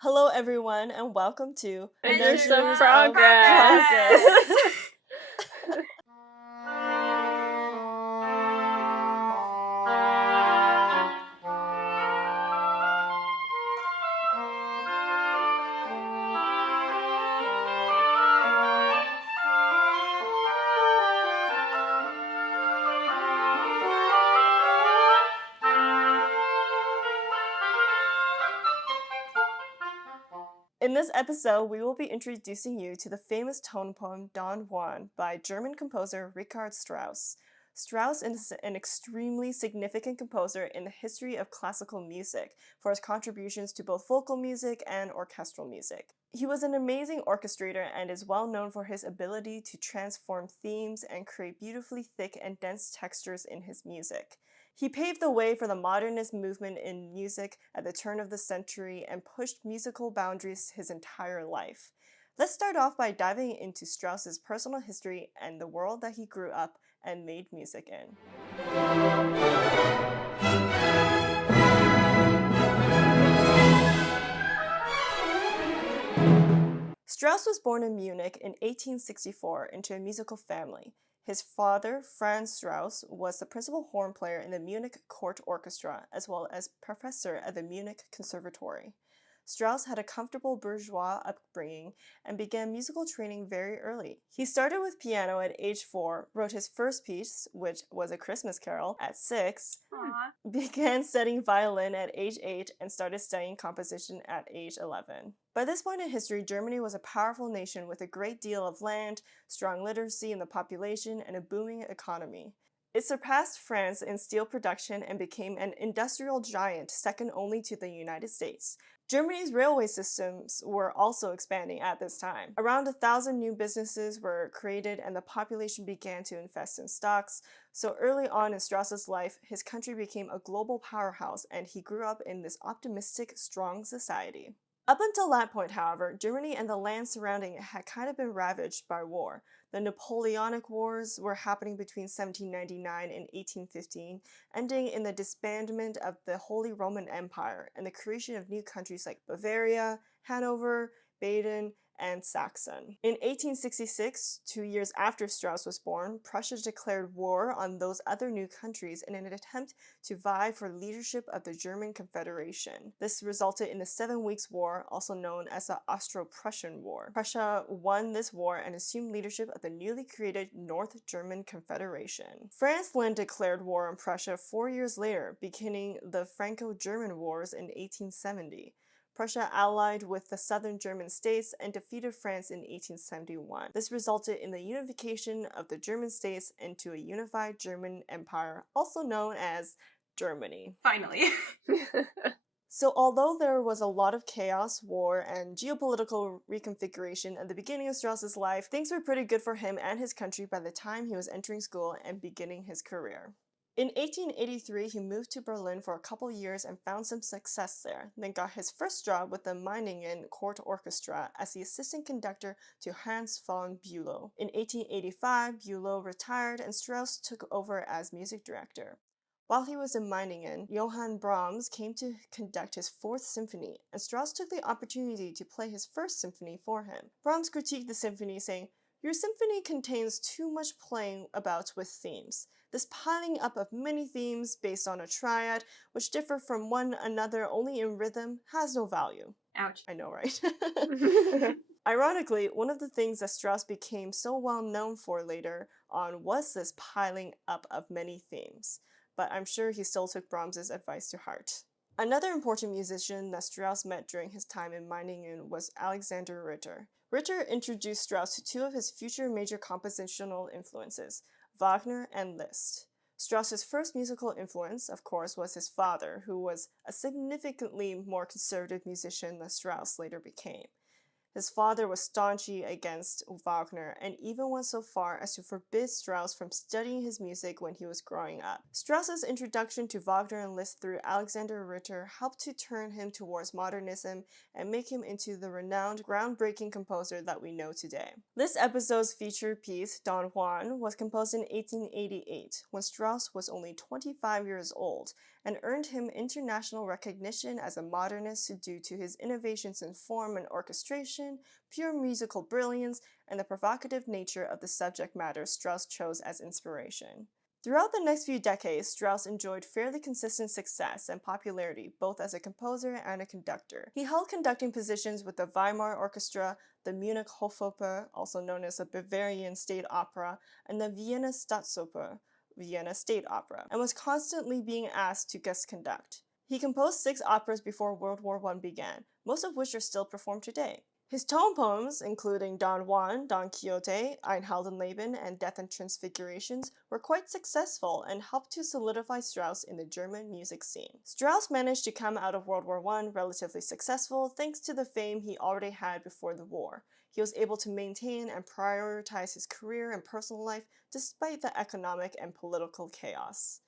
Hello, everyone, and welcome to Adventures Adventures of Progress. In this episode, we will be introducing you to the famous tone poem Don Juan by German composer Richard Strauss. Strauss is an extremely significant composer in the history of classical music for his contributions to both vocal music and orchestral music. He was an amazing orchestrator and is well known for his ability to transform themes and create beautifully thick and dense textures in his music. He paved the way for the modernist movement in music at the turn of the century and pushed musical boundaries his entire life. Let's start off by diving into Strauss's personal history and the world that he grew up and made music in. Strauss was born in Munich in 1864 into a musical family. His father, Franz Strauss, was the principal horn player in the Munich Court Orchestra as well as professor at the Munich Conservatory. Strauss had a comfortable bourgeois upbringing and began musical training very early. He started with piano at age 4, wrote his first piece, which was A Christmas Carol, at 6, began studying violin at age 8, and started studying composition at age 11. By this point in history, Germany was a powerful nation with a great deal of land, strong literacy in the population, and a booming economy. It surpassed France in steel production and became an industrial giant second only to the United States. Germany's railway systems were also expanding at this time. Around 1,000 new businesses were created and the population began to invest in stocks. So early on in Strauss's life, his country became a global powerhouse and he grew up in this optimistic, strong society. Up until that point, however, Germany and the land surrounding it had kind of been ravaged by war. The Napoleonic Wars were happening between 1799 and 1815, ending in the disbandment of the Holy Roman Empire and the creation of new countries like Bavaria, Hanover, Baden, and Saxon. In 1866, 2 years after Strauss was born, Prussia declared war on those other new countries in an attempt to vie for leadership of the German Confederation. This resulted in the 7 Weeks' War, also known as the Austro-Prussian War. Prussia won this war and assumed leadership of the newly created North German Confederation. France then declared war on Prussia 4 years later, beginning the Franco-German Wars in 1870. Prussia allied with the southern German states and defeated France in 1871. This resulted in the unification of the German states into a unified German empire, also known as Germany. Finally. So although there was a lot of chaos, war, and geopolitical reconfiguration at the beginning of Strauss's life, things were pretty good for him and his country by the time he was entering school and beginning his career. In 1883, he moved to Berlin for a couple years and found some success there, then got his first job with the Meiningen Court Orchestra as the assistant conductor to Hans von Bülow. In 1885, Bülow retired and Strauss took over as music director. While he was in Meiningen, Johann Brahms came to conduct his Fourth Symphony, and Strauss took the opportunity to play his First Symphony for him. Brahms critiqued the symphony, saying, "Your symphony contains too much playing about with themes. This piling up of many themes based on a triad, which differ from one another only in rhythm, has no value." Ouch. I know, right? Ironically, one of the things that Strauss became so well known for later on was this piling up of many themes. But I'm sure he still took Brahms's advice to heart. Another important musician that Strauss met during his time in Meiningen was Alexander Ritter. Ritter introduced Strauss to two of his future major compositional influences, Wagner and Liszt. Strauss's first musical influence, of course, was his father, who was a significantly more conservative musician than Strauss later became. His father was staunchly against Wagner and even went so far as to forbid Strauss from studying his music when he was growing up. Strauss's introduction to Wagner and Liszt through Alexander Ritter helped to turn him towards modernism and make him into the renowned, groundbreaking composer that we know today. This episode's feature piece, Don Juan, was composed in 1888, when Strauss was only 25 years old, and earned him international recognition as a modernist due to his innovations in form and orchestration, pure musical brilliance, and the provocative nature of the subject matter Strauss chose as inspiration. Throughout the next few decades, Strauss enjoyed fairly consistent success and popularity both as a composer and a conductor. He held conducting positions with the Weimar Orchestra, the Munich Hofoper, also known as the Bavarian State Opera, and the Vienna Staatsoper, Vienna State Opera, and was constantly being asked to guest conduct. He composed 6 operas before World War I began, most of which are still performed today. His tone poems, including Don Juan, Don Quixote, Ein Heldenleben, and Death and Transfigurations, were quite successful and helped to solidify Strauss in the German music scene. Strauss managed to come out of World War I relatively successful thanks to the fame he already had before the war. He was able to maintain and prioritize his career and personal life despite the economic and political chaos.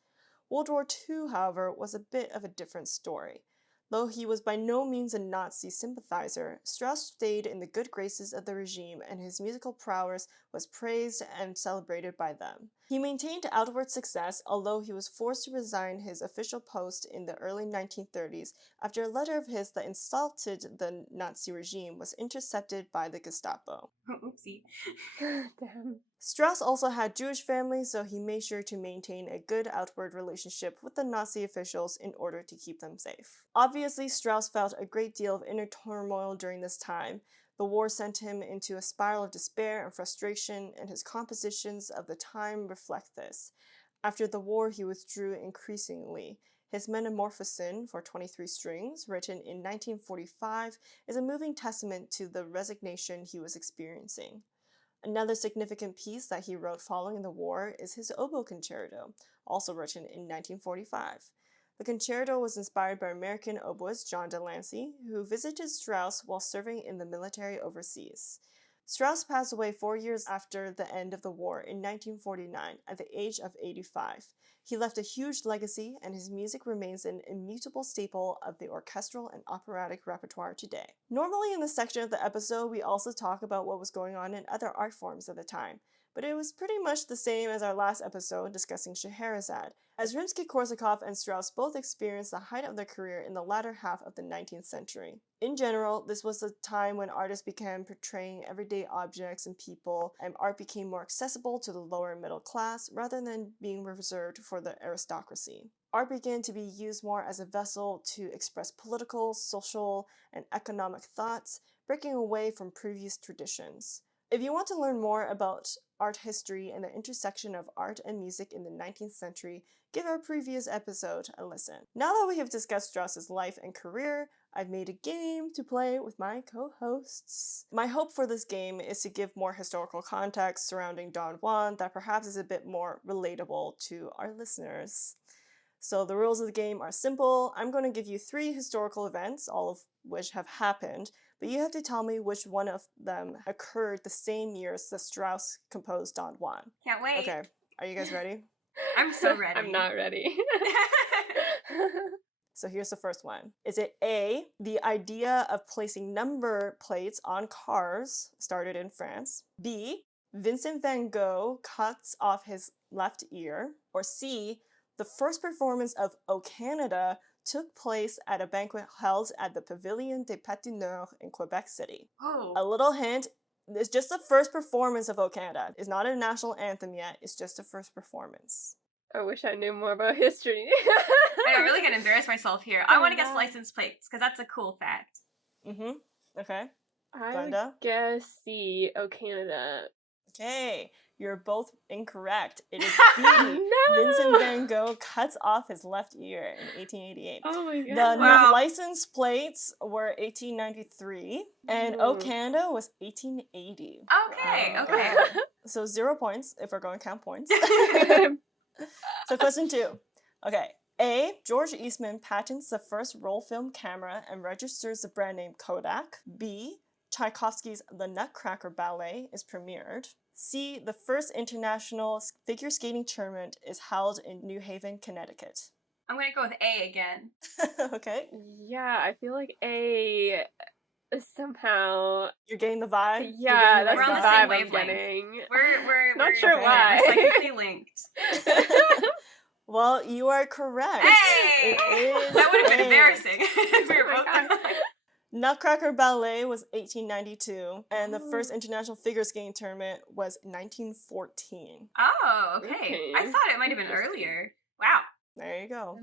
World War II, however, was a bit of a different story. Though he was by no means a Nazi sympathizer, Strauss stayed in the good graces of the regime and his musical prowess was praised and celebrated by them. He maintained outward success, although he was forced to resign his official post in the early 1930s after a letter of his that insulted the Nazi regime was intercepted by the Gestapo. Oopsie. Damn. Strauss also had Jewish family, so he made sure to maintain a good outward relationship with the Nazi officials in order to keep them safe. Obviously, Strauss felt a great deal of inner turmoil during this time. The war sent him into a spiral of despair and frustration, and his compositions of the time reflect this. After the war, he withdrew increasingly. His Metamorphosin for 23 strings, written in 1945, is a moving testament to the resignation he was experiencing. Another significant piece that he wrote following the war is his Oboe Concerto, also written in 1945. The concerto was inspired by American oboist John Delancey, who visited Strauss while serving in the military overseas. Strauss passed away 4 years after the end of the war in 1949 at the age of 85. He left a huge legacy, and his music remains an immutable staple of the orchestral and operatic repertoire today. Normally in this section of the episode, we also talk about what was going on in other art forms of the time, but it was pretty much the same as our last episode discussing Scheherazade, as Rimsky-Korsakov and Strauss both experienced the height of their career in the latter half of the 19th century. In general, this was a time when artists began portraying everyday objects and people, and art became more accessible to the lower middle class rather than being reserved for the aristocracy. Art began to be used more as a vessel to express political, social, and economic thoughts, breaking away from previous traditions. If you want to learn more about art history and the intersection of art and music in the 19th century, give our previous episode a listen. Now that we have discussed Strauss's life and career, I've made a game to play with my co-hosts. My hope for this game is to give more historical context surrounding Don Juan that perhaps is a bit more relatable to our listeners. So the rules of the game are simple. I'm going to give you 3 historical events, all of which have happened, but you have to tell me which one of them occurred the same years that Strauss composed Don Juan. Can't wait. Okay, are you guys ready? I'm so ready. I'm not ready. So here's the first one. Is it A, the idea of placing number plates on cars started in France? B, Vincent van Gogh cuts off his left ear? Or C, the first performance of O Canada took place at a banquet held at the Pavillon des Patineurs in Quebec City? Oh. A little hint, it's just the first performance of O Canada. It's not a national anthem yet, it's just the first performance. I wish I knew more about history. I'm really gonna embarrass myself here. I want to guess license plates, because that's a cool fact. Okay. I Glenda? would guess C, O Canada. Okay, you're both incorrect. It is B. No! Vincent van Gogh cuts off his left ear in 1888. Oh my god. The Wow. license plates were 1893, and O Canada was 1880. Okay, Wow. okay. So 0 points if we're going to count points. So question 2. Okay. A. George Eastman patents the first roll film camera and registers the brand name Kodak. B. Tchaikovsky's The Nutcracker Ballet is premiered. C. The first international figure skating tournament is held in New Haven, Connecticut. I'm gonna go with A again. Okay. Yeah, I feel like A somehow. You're getting the vibe? Yeah, that's We're the on the vibe same I'm wavelength. getting. We're Not sure okay. why. We're psychically linked. Well, you are correct. Hey! It is That would have been A. embarrassing if we were Oh my both. God. Nutcracker Ballet was 1892, and the first international figure skating tournament was 1914. Oh, okay. Okay. I thought it might have been Interesting. earlier. Wow. There you go. The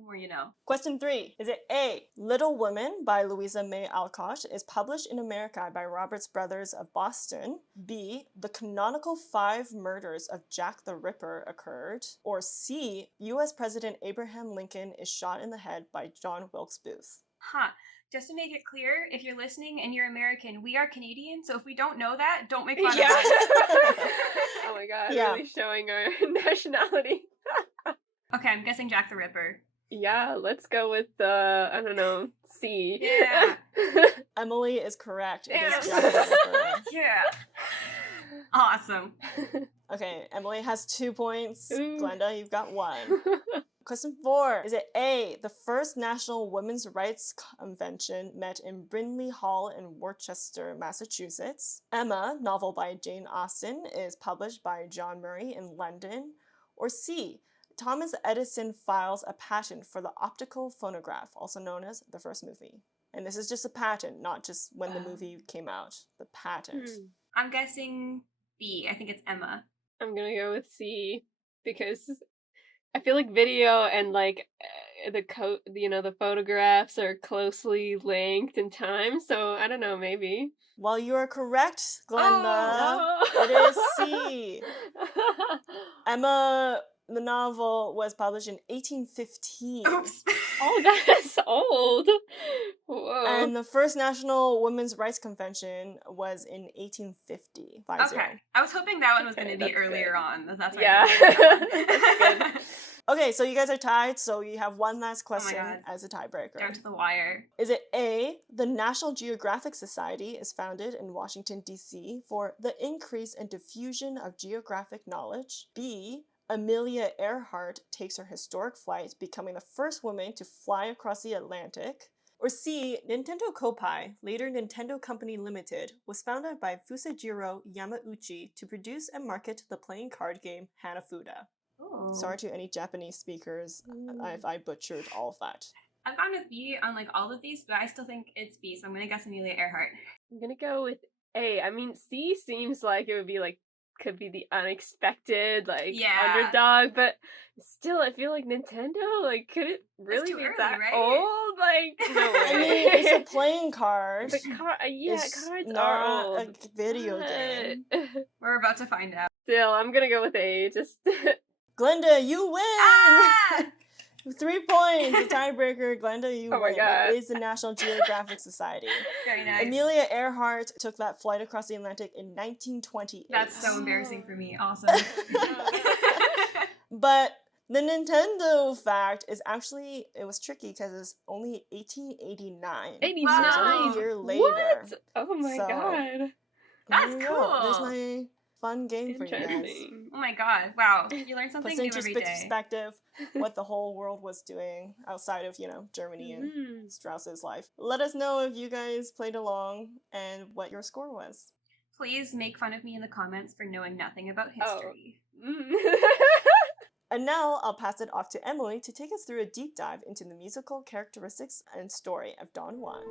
more you know. Question 3. Is it A. Little Women by Louisa May Alcott is published in America by Roberts Brothers of Boston? B. The canonical 5 murders of Jack the Ripper occurred? Or C. U.S. President Abraham Lincoln is shot in the head by John Wilkes Booth? Huh. Just to make it clear, if you're listening and you're American, we are Canadian, so if we don't know that, don't make fun Yeah. of us. Oh my God, Yeah. really showing our nationality. Okay, I'm guessing Jack the Ripper. Yeah, let's go with I don't know, C. Yeah. Emily is correct. It is Damn. Jack the Ripper. Yeah. Awesome. Okay, Emily has 2 points. Ooh. Glenda, you've got 1. Question 4. Is it A. The first National Women's Rights Convention met in Brindley Hall in Worcester, Massachusetts? Emma, novel by Jane Austen, is published by John Murray in London? Or C. Thomas Edison files a patent for the optical phonograph, also known as the first movie. And this is just a patent, not just when the movie came out. The patent. I'm guessing B. I think it's Emma. I'm gonna go with C because I feel like video and like the photographs are closely linked in time. So I don't know, maybe. Well, you are correct, Glenda. Oh, It is C. Emma, the novel, was published in 1815. Oops. Oh, that's old. Whoa. And the first National Women's Rights Convention was in 1850. 50. Okay. I was hoping that one was Okay, going to be that's earlier good. on. That's why Yeah. I didn't get that That's one. Okay, so you guys are tied, so you have one last question God. as a tiebreaker. Down to the wire. Is it A, the National Geographic Society is founded in Washington, D.C. for the increase and diffusion of geographic knowledge? B, Amelia Earhart takes her historic flight, becoming the first woman to fly across the Atlantic? Or C, Nintendo Kopai, later Nintendo Company Limited, was founded by Fusajiro Yamauchi to produce and market the playing card game Hanafuda? Ooh. Sorry to any Japanese speakers if I butchered all of that. I've gone with B on like all of these, but I still think it's B, so I'm going to guess Amelia Earhart. I'm gonna go with A. I mean, C seems like it would be like could be the unexpected Yeah. underdog, but still, I feel like Nintendo could it really too be early, that right? old? No way. I mean, it's a playing card. The yeah, It's cards are not old. a video game. We're about to find out. Still, I'm gonna go with A. Just Glenda, you win! Ah! 3 points, the tiebreaker. Glenda, you Oh my win. God. It is the National Geographic Society. Very nice. Amelia Earhart took that flight across the Atlantic in 1928. That's so embarrassing for me. Awesome. But the Nintendo fact is actually, it was tricky because it's only 1889. 89. So it's only a year later. What? Oh my So, god. That's There you go. There's cool. my fun game for you guys. Interesting. Oh my god. Wow. You learn something Puts new into every day. perspective what the whole world was doing outside of, Germany and Mhm. Strauss's life. Let us know if you guys played along and what your score was. Please make fun of me in the comments for knowing nothing about Oh. history. Mm. And now I'll pass it off to Emily to take us through a deep dive into the musical characteristics and story of Don Juan.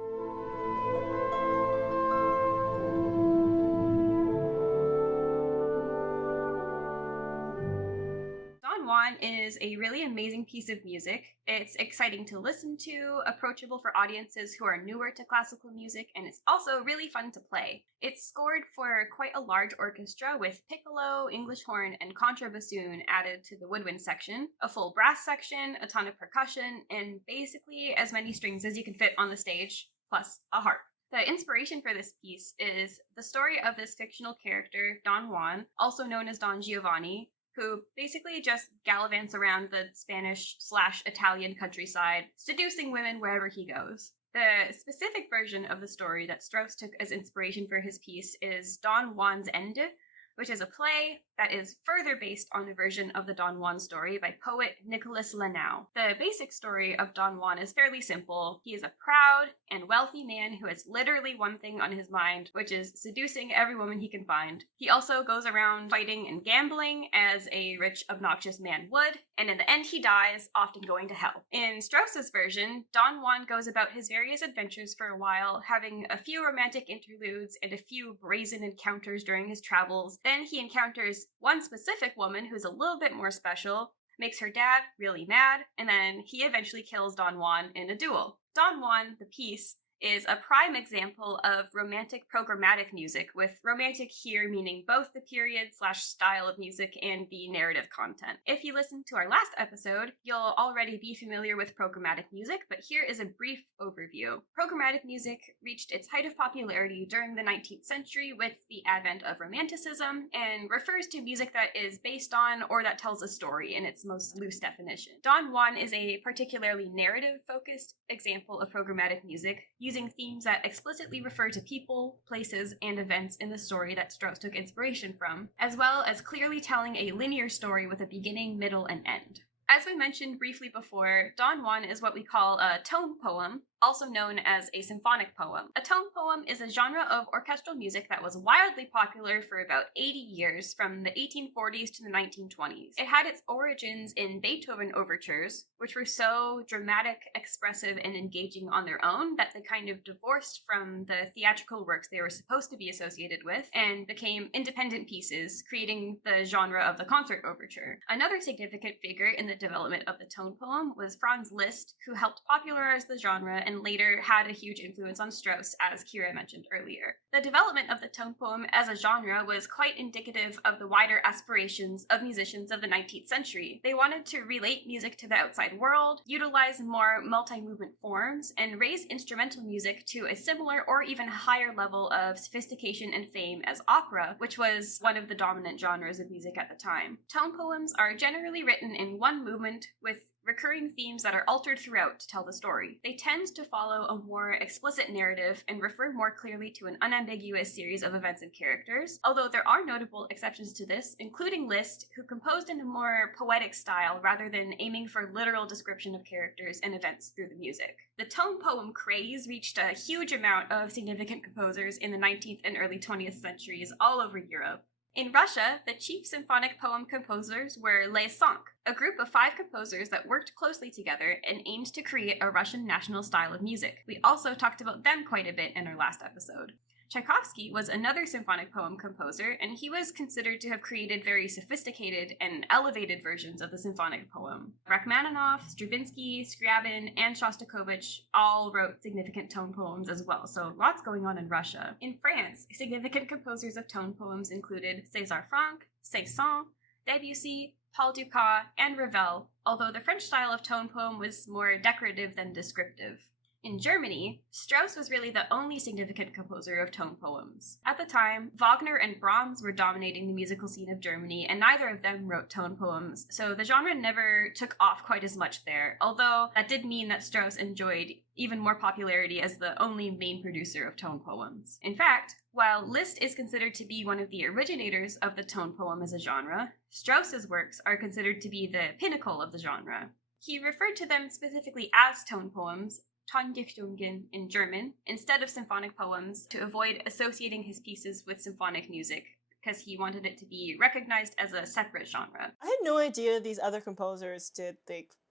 Don Juan is a really amazing piece of music. It's exciting to listen to, approachable for audiences who are newer to classical music, and it's also really fun to play. It's scored for quite a large orchestra with piccolo, English horn, and contrabassoon added to the woodwind section, a full brass section, a ton of percussion, and basically as many strings as you can fit on the stage, plus a harp. The inspiration for this piece is the story of this fictional character, Don Juan, also known as Don Giovanni, who basically just gallivants around the Spanish/Italian countryside, seducing women wherever he goes. The specific version of the story that Strauss took as inspiration for his piece is Don Juan's Ende, which is a play that is further based on the version of the Don Juan story by poet Nicholas Lanau. The basic story of Don Juan is fairly simple. He is a proud and wealthy man who has literally one thing on his mind, which is seducing every woman he can find. He also goes around fighting and gambling as a rich, obnoxious man would, and in the end he dies, often going to hell. In Strauss's version, Don Juan goes about his various adventures for a while, having a few romantic interludes and a few brazen encounters during his travels. Then he encounters one specific woman who's a little bit more special, makes her dad really mad, and then he eventually kills Don Juan in a duel. Don Juan, the piece, is a prime example of romantic programmatic music, with romantic here meaning both the period/style of music and the narrative content. If you listened to our last episode, you'll already be familiar with programmatic music, but here is a brief overview. Programmatic music reached its height of popularity during the 19th century with the advent of Romanticism, and refers to music that is based on or that tells a story in its most loose definition. Don Juan is a particularly narrative-focused example of programmatic music, using themes that explicitly refer to people, places, and events in the story that Strauss took inspiration from, as well as clearly telling a linear story with a beginning, middle, and end. As we mentioned briefly before, Don Juan is what we call a tone poem, also known as a symphonic poem. A tone poem is a genre of orchestral music that was wildly popular for about 80 years, from the 1840s to the 1920s. It had its origins in Beethoven overtures, which were so dramatic, expressive, and engaging on their own that they kind of divorced from the theatrical works they were supposed to be associated with, and became independent pieces, creating the genre of the concert overture. Another significant figure in the development of the tone poem was Franz Liszt, who helped popularize the genre and later had a huge influence on Strauss, as Kira mentioned earlier. The development of the tone poem as a genre was quite indicative of the wider aspirations of musicians of the 19th century. They wanted to relate music to the outside world, utilize more multi-movement forms, and raise instrumental music to a similar or even higher level of sophistication and fame as opera, which was one of the dominant genres of music at the time. Tone poems are generally written in one movement, with recurring themes that are altered throughout to tell the story. They tend to follow a more explicit narrative and refer more clearly to an unambiguous series of events and characters, although there are notable exceptions to this, including Liszt, who composed in a more poetic style rather than aiming for literal description of characters and events through the music. The tone poem craze reached a huge amount of significant composers in the 19th and early 20th centuries all over Europe. In Russia, the chief symphonic poem composers were Les Cinq, a group of 5 composers that worked closely together and aimed to create a Russian national style of music. We also talked about them quite a bit in our last episode. Tchaikovsky was another symphonic poem composer, and he was considered to have created very sophisticated and elevated versions of the symphonic poem. Rachmaninoff, Stravinsky, Scriabin, and Shostakovich all wrote significant tone poems as well, so lots going on in Russia. In France, significant composers of tone poems included César Franck, Saint-Saëns, Debussy, Paul Dukas, and Ravel, although the French style of tone poem was more decorative than descriptive. In Germany, Strauss was really the only significant composer of tone poems. At the time, Wagner and Brahms were dominating the musical scene of Germany, and neither of them wrote tone poems, so the genre never took off quite as much there, although that did mean that Strauss enjoyed even more popularity as the only main producer of tone poems. In fact, while Liszt is considered to be one of the originators of the tone poem as a genre, Strauss's works are considered to be the pinnacle of the genre. He referred to them specifically as tone poems, Tondichtungen in German, instead of symphonic poems, to avoid associating his pieces with symphonic music, because he wanted it to be recognized as a separate genre. I had no idea these other composers did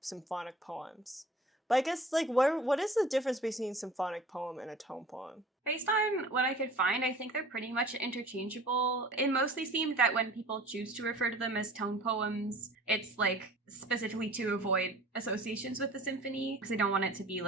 symphonic poems. But I guess what is the difference between symphonic poem and a tone poem? Based on what I could find, I think they're pretty much interchangeable. It mostly seemed that when people choose to refer to them as tone poems, it's specifically to avoid associations with the symphony, because they don't want it to be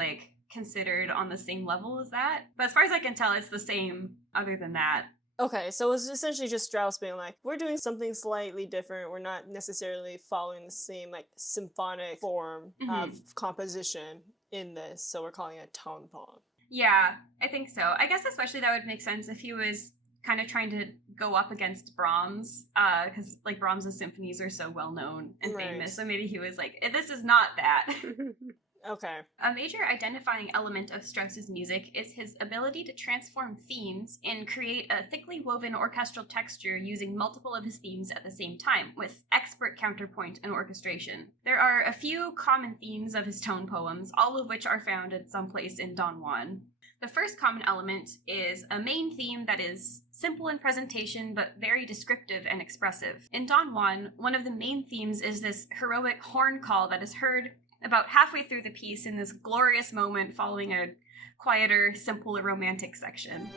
considered on the same level as that. But as far as I can tell, it's the same other than that. Okay, so it's essentially just Strauss being we're doing something slightly different. We're not necessarily following the same symphonic form of composition in this, so we're calling it a tone poem. Yeah, I think so. I guess especially that would make sense if he was kind of trying to go up against Brahms, because Brahms' symphonies are so well known and famous, so maybe he was this is not that. Okay. A major identifying element of Strauss's music is his ability to transform themes and create a thickly woven orchestral texture using multiple of his themes at the same time, with expert counterpoint and orchestration. There are a few common themes of his tone poems, all of which are found at some place in Don Juan. The first common element is a main theme that is simple in presentation but very descriptive and expressive. In Don Juan, one of the main themes is this heroic horn call that is heard about halfway through the piece in this glorious moment following a quieter, simple, romantic section.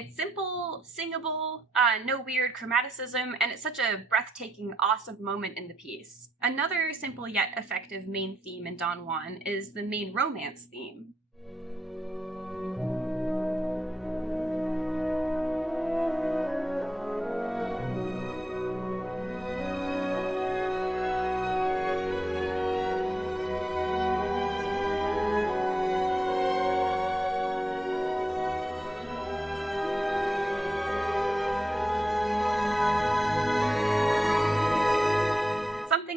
It's simple, singable, no weird chromaticism, and it's such a breathtaking, awesome moment in the piece. Another simple yet effective main theme in Don Juan is the main romance theme.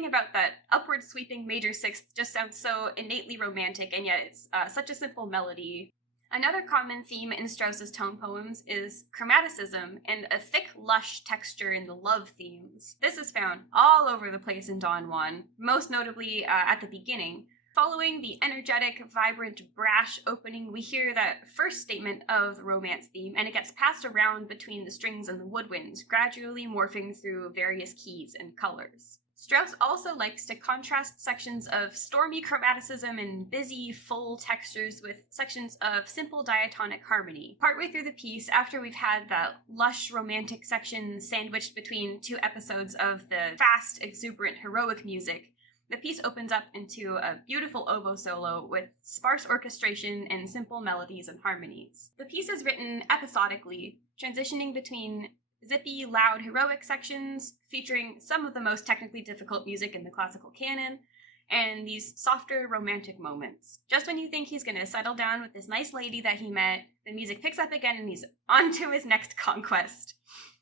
About that upward sweeping major sixth just sounds so innately romantic, and yet it's such a simple melody. Another common theme in Strauss's tone poems is chromaticism and a thick, lush texture in the love themes. This is found all over the place in Don Juan, most notably at the beginning. Following the energetic, vibrant, brash opening, we hear that first statement of the romance theme, and it gets passed around between the strings and the woodwinds, gradually morphing through various keys and colors. Strauss also likes to contrast sections of stormy chromaticism and busy, full textures with sections of simple diatonic harmony. Partway through the piece, after we've had that lush, romantic section sandwiched between two episodes of the fast, exuberant, heroic music, the piece opens up into a beautiful oboe solo with sparse orchestration and simple melodies and harmonies. The piece is written episodically, transitioning between zippy, loud, heroic sections featuring some of the most technically difficult music in the classical canon, and these softer, romantic moments. Just when you think he's going to settle down with this nice lady that he met, the music picks up again and he's on to his next conquest.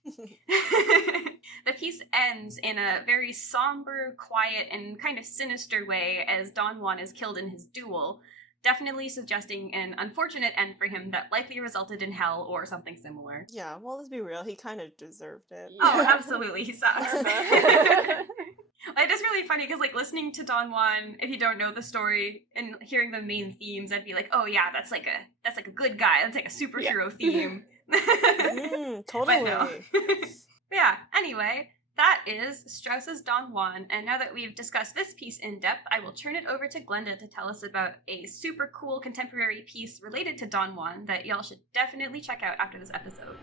The piece ends in a very somber, quiet, and kind of sinister way as Don Juan is killed in his duel, definitely suggesting an unfortunate end for him that likely resulted in hell or something similar. Yeah, well, let's be real. He kind of deserved it. Oh, absolutely. He sucks. It is really funny because, like, listening to Don Juan, if you don't know the story and hearing the main themes, I'd be like, oh yeah, that's like a good guy. That's like a superhero theme. Totally. But no. Yeah, anyway, that is Strauss's Don Juan, and now that we've discussed this piece in depth, I will turn it over to Glenda to tell us about a super cool contemporary piece related to Don Juan that y'all should definitely check out after this episode.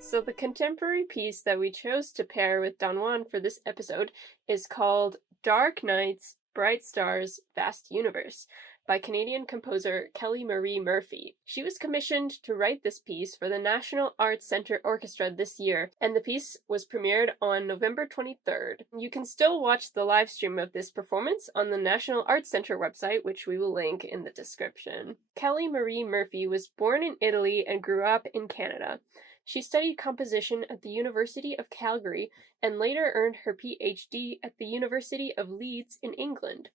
So the contemporary piece that we chose to pair with Don Juan for this episode is called Dark Nights, Bright Stars, Vast Universe by Canadian composer Kelly Marie Murphy. She was commissioned to write this piece for the National Arts Centre Orchestra this year, and the piece was premiered on November 23rd. You can still watch the live stream of this performance on the National Arts Centre website, which we will link in the description. Kelly Marie Murphy was born in Italy and grew up in Canada. She studied composition at the University of Calgary and later earned her PhD at the University of Leeds in England.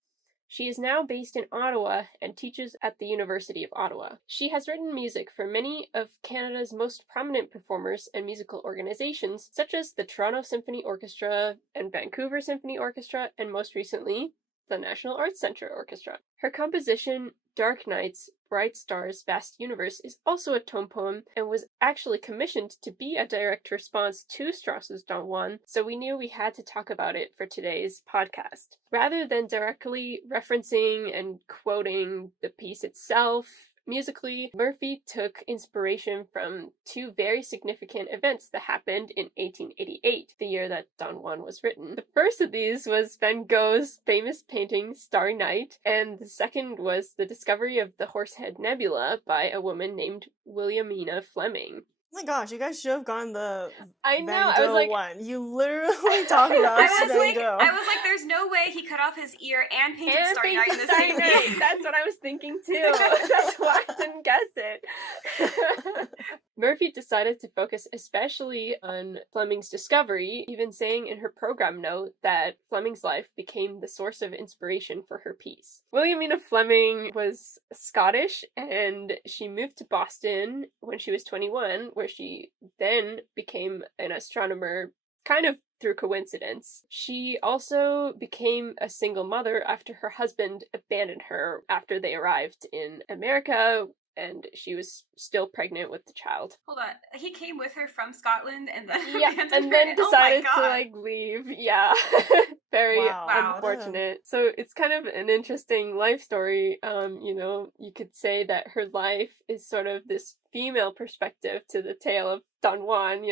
She is now based in Ottawa and teaches at the University of Ottawa. She has written music for many of Canada's most prominent performers and musical organizations, such as the Toronto Symphony Orchestra and Vancouver Symphony Orchestra, and most recently, the National Arts Centre Orchestra. Her composition, Dark Nights, Bright Stars, Vast Universe, is also a tone poem and was actually commissioned to be a direct response to Strauss's Don Juan, so we knew we had to talk about it for today's podcast. Rather than directly referencing and quoting the piece itself Musically, Murphy took inspiration from two very significant events that happened in 1888, the year that Don Juan was written. The first of these was Van Gogh's famous painting Starry Night, and the second was the discovery of the Horsehead Nebula by a woman named Williamina Fleming. Oh my gosh, you guys should have gone the I know, Van I was Gogh like... one. You literally talk about Van Gogh. I was like, there's no way he cut off his ear and painted Starry Night in the Starry same Night. day. That's what I was thinking too. That's why I didn't guess it. Murphy decided to focus especially on Fleming's discovery, even saying in her program note that Fleming's life became the source of inspiration for her piece. Williamina Fleming was Scottish, and she moved to Boston when she was 21, where she then became an astronomer kind of through coincidence. She also became a single mother after her husband abandoned her after they arrived in America, and she was still pregnant with the child. Hold on, he came with her from Scotland and then decided to leave. Yeah. Very Wow. unfortunate. So it's kind of an interesting life story. You could say that her life is sort of this female perspective to the tale of Don Juan,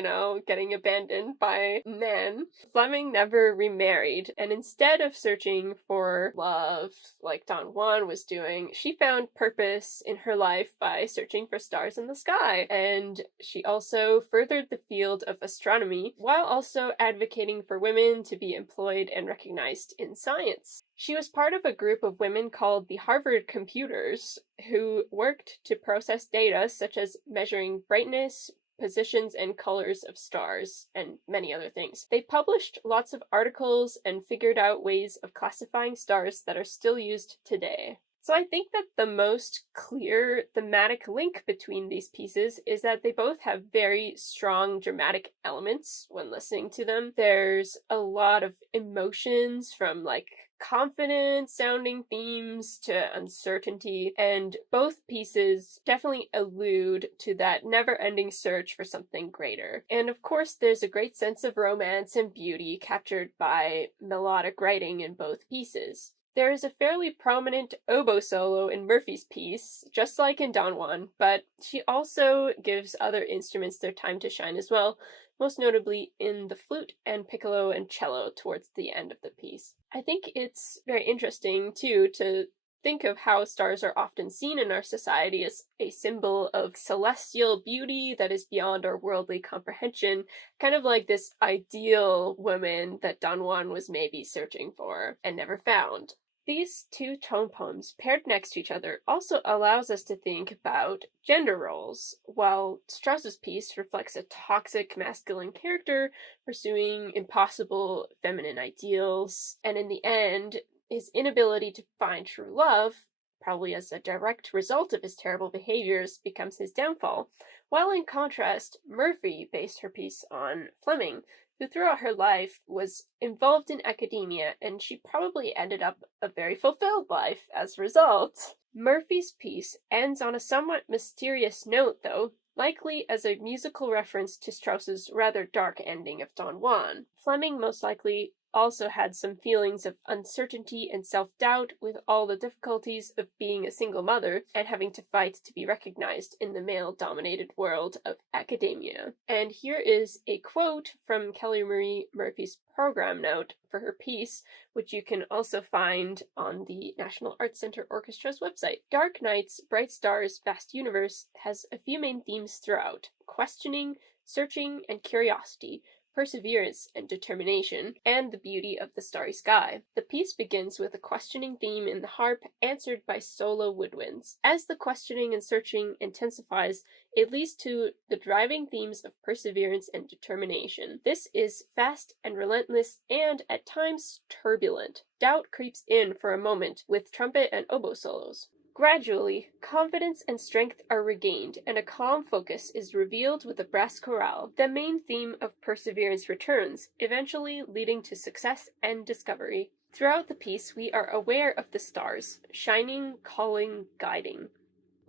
getting abandoned by men. Fleming never remarried, and instead of searching for love like Don Juan was doing, she found purpose in her life by searching for stars in the sky. And she also furthered the field of astronomy while also advocating for women to be employed and recognized in science. She was part of a group of women called the Harvard Computers, who worked to process data such as measuring brightness, positions, and colors of stars, and many other things. They published lots of articles and figured out ways of classifying stars that are still used today. So I think that the most clear thematic link between these pieces is that they both have very strong dramatic elements when listening to them. There's a lot of emotions, from confident sounding themes to uncertainty, and both pieces definitely allude to that never-ending search for something greater. And of course, there's a great sense of romance and beauty captured by melodic writing in both pieces. There is a fairly prominent oboe solo in Murphy's piece, just like in Don Juan, but she also gives other instruments their time to shine as well, most notably in the flute and piccolo and cello towards the end of the piece. I think it's very interesting, too, to think of how stars are often seen in our society as a symbol of celestial beauty that is beyond our worldly comprehension, kind of like this ideal woman that Don Juan was maybe searching for and never found. These two tone poems paired next to each other also allows us to think about gender roles. While Strauss's piece reflects a toxic masculine character pursuing impossible feminine ideals, and in the end, his inability to find true love, probably as a direct result of his terrible behaviors, becomes his downfall. While in contrast, Murphy based her piece on Fleming, who throughout her life was involved in academia, and she probably ended up a very fulfilled life as a result. Murphy's piece ends on a somewhat mysterious note, though, likely as a musical reference to Strauss's rather dark ending of Don Juan. Fleming most likely also had some feelings of uncertainty and self-doubt with all the difficulties of being a single mother and having to fight to be recognized in the male-dominated world of academia. And here is a quote from Kelly Marie Murphy's program note for her piece, which you can also find on the National Arts Centre Orchestra's website. Dark Nights, Bright Stars, Vast Universe has a few main themes throughout: questioning, searching, and curiosity, perseverance and determination, and the beauty of the starry sky. The piece begins with a questioning theme in the harp, answered by solo woodwinds. As the questioning and searching intensifies, it leads to the driving themes of perseverance and determination. This is fast and relentless, and at times turbulent. Doubt creeps in for a moment with trumpet and oboe solos. Gradually, confidence and strength are regained, and a calm focus is revealed with a brass chorale. The main theme of perseverance returns, eventually leading to success and discovery. Throughout the piece, we are aware of the stars, shining, calling, guiding.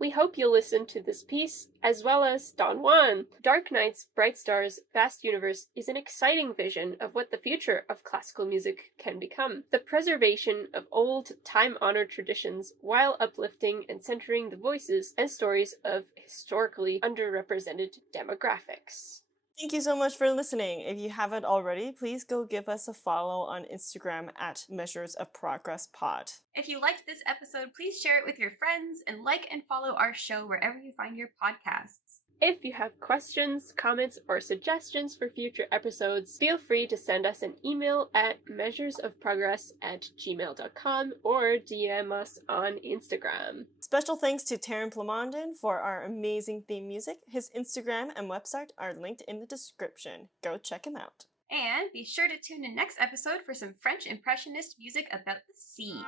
We hope you'll listen to this piece, as well as Don Juan. Dark Nights, Bright Stars, Vast Universe is an exciting vision of what the future of classical music can become. The preservation of old, time-honored traditions while uplifting and centering the voices and stories of historically underrepresented demographics. Thank you so much for listening. If you haven't already, please go give us a follow on Instagram at Measures of Progress Pod. If you liked this episode, please share it with your friends and like and follow our show wherever you find your podcasts. If you have questions, comments, or suggestions for future episodes, feel free to send us an email at measuresofprogress@gmail.com or DM us on Instagram. Special thanks to Taryn Plamondon for our amazing theme music. His Instagram and website are linked in the description. Go check him out. And be sure to tune in next episode for some French Impressionist music about the sea.